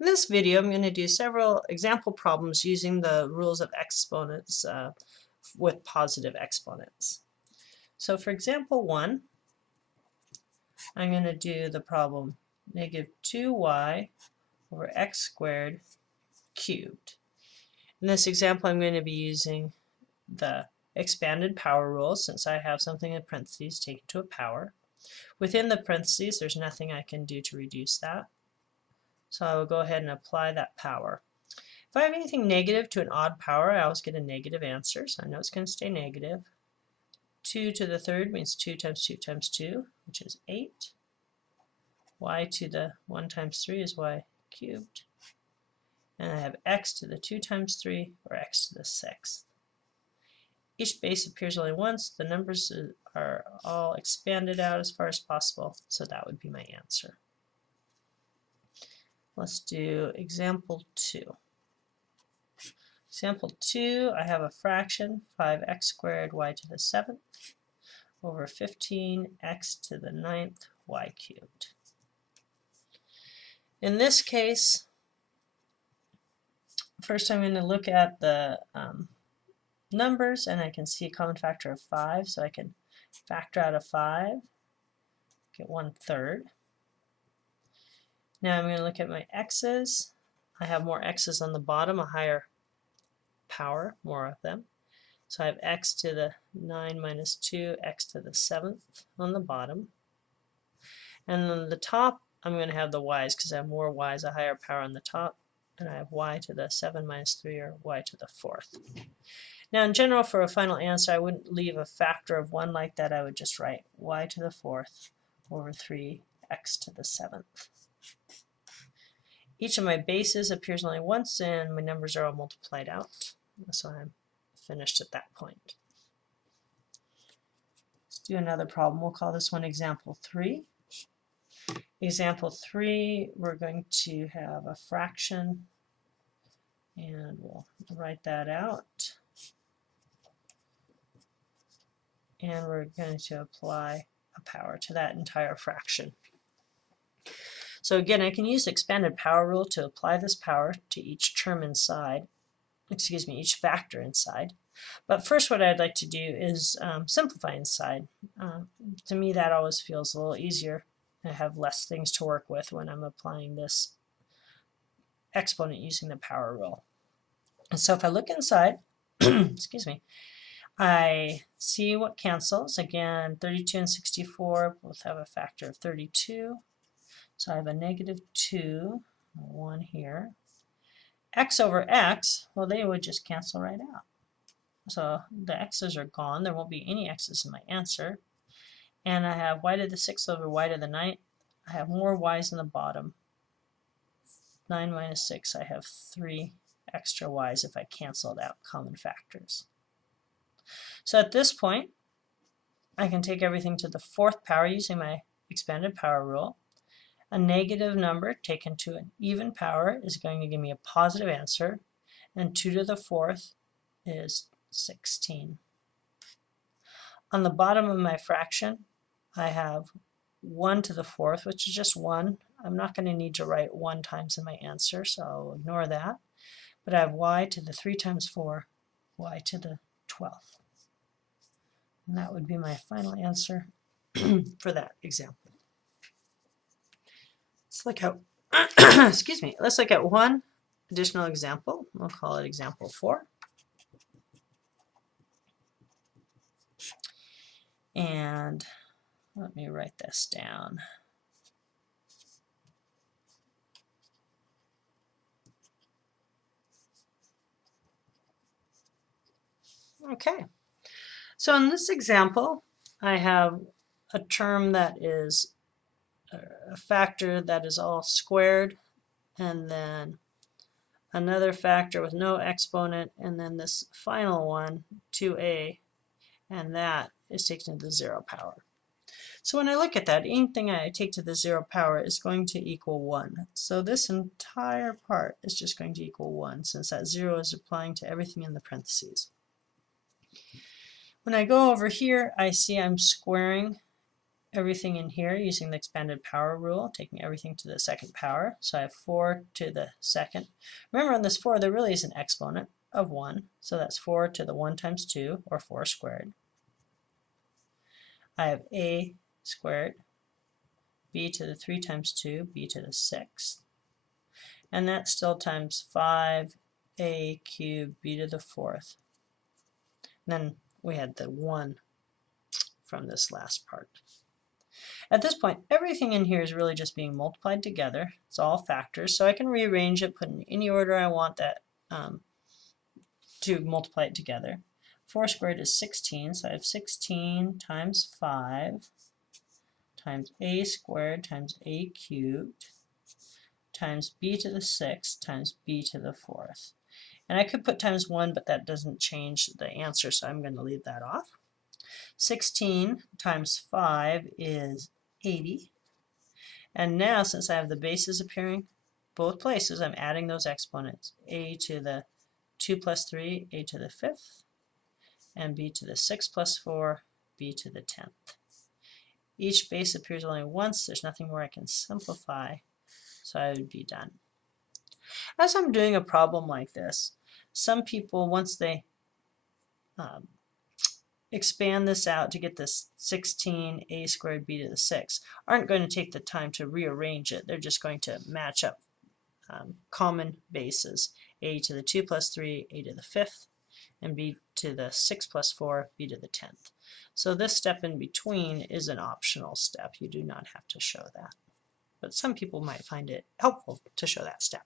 In this video, I'm going to do several example problems using the rules of exponents with positive exponents. So for example 1, I'm going to do the problem negative 2y over x squared cubed. In this example, I'm going to be using the expanded power rule since I have something in parentheses taken to a power. Within the parentheses, there's nothing I can do to reduce that. So I will go ahead and apply that power. If I have anything negative to an odd power, I always get a negative answer, so I know it's going to stay negative. 2 to the third means 2 times 2 times 2, which is 8. Y to the 1 times 3 is y cubed. And I have x to the 2 times 3, or x to the 6th. Each base appears only once. The numbers are all expanded out as far as possible, so that would be my answer. Let's do example 2. Example 2, I have a fraction, 5x squared y to the 7th over 15x to the 9th y cubed. In this case, first I'm going to look at the numbers, and I can see a common factor of 5, so I can factor out of 5, get 1/3. Now I'm going to look at my x's. I have more x's on the bottom, a higher power, more of them. So I have x to the 9 minus 2, x to the 7th on the bottom. And on the top, I'm going to have the y's because I have more y's, a higher power on the top. And I have y to the 7 minus 3, or y to the 4th. Now in general, for a final answer, I wouldn't leave a factor of 1 like that. I would just write y to the 4th over 3x to the 7th. Each of my bases appears only once, and my numbers are all multiplied out. So I'm finished at that point. Let's do another problem. We'll call this one example 3. Example 3, we're going to have a fraction, and we'll write that out. And we're going to apply a power to that entire fraction. So again, I can use the expanded power rule to apply this power to each term inside, each factor inside. But first what I'd like to do is simplify inside. To me that always feels a little easier. I have less things to work with when I'm applying this exponent using the power rule. And so if I look inside, excuse me, I see what cancels. Again, 32 and 64 both have a factor of 32. So I have a negative 2, 1 here. X over x, well, they would just cancel right out. So the x's are gone. There won't be any x's in my answer. And I have y to the 6th over y to the 9th. I have more y's in the bottom. 9 minus 6, I have 3 extra y's if I canceled out common factors. So at this point, I can take everything to the 4th power using my expanded power rule. A negative number taken to an even power is going to give me a positive answer, and 2 to the 4th is 16. On the bottom of my fraction, I have 1 to the 4th, which is just 1. I'm not going to need to write 1 times in my answer, so I'll ignore that. But I have y to the 3 times 4, y to the 12th. And that would be my final answer for that example. Let's look at, excuse me, let's look at one additional example. We'll call it example 4. And let me write this down. Okay, so in this example, I have a term that is a factor that is all squared, and then another factor with no exponent, and then this final one, 2a, and that is taken to the 0 power. So when I look at that, anything I take to the 0 power is going to equal 1. So this entire part is just going to equal 1, since that 0 is applying to everything in the parentheses. When I go over here, I see I'm squaring everything in here using the expanded power rule, taking everything to the second power. So I have 4 to the second. Remember on this 4 there really is an exponent of 1, so that's 4 to the 1 times 2, or 4 squared. I have a squared, b to the 3 times 2, b to the 6th, and that's still times 5a cubed b to the 4th. And then we had the 1 from this last part. At this point, everything in here is really just being multiplied together. It's all factors, so I can rearrange it, put in any order I want that to multiply it together. 4 squared is 16, so I have 16 times 5 times a squared times a cubed times b to the 6th times b to the 4th. And I could put times 1, but that doesn't change the answer, so I'm going to leave that off. 16 times 5 is 80. And now, since I have the bases appearing both places, I'm adding those exponents. A to the 2 plus 3, a to the 5th, and b to the 6 plus 4, b to the 10th. Each base appears only once. There's nothing more I can simplify, so I would be done. As I'm doing a problem like this, some people, once they expand this out to get this 16 a squared b to the 6, aren't going to take the time to rearrange it. They're just going to match up common bases, a to the 2 plus 3, a to the 5th, and b to the 6 plus 4, b to the 10th. So this step in between is an optional step. You do not have to show that. But some people might find it helpful to show that step.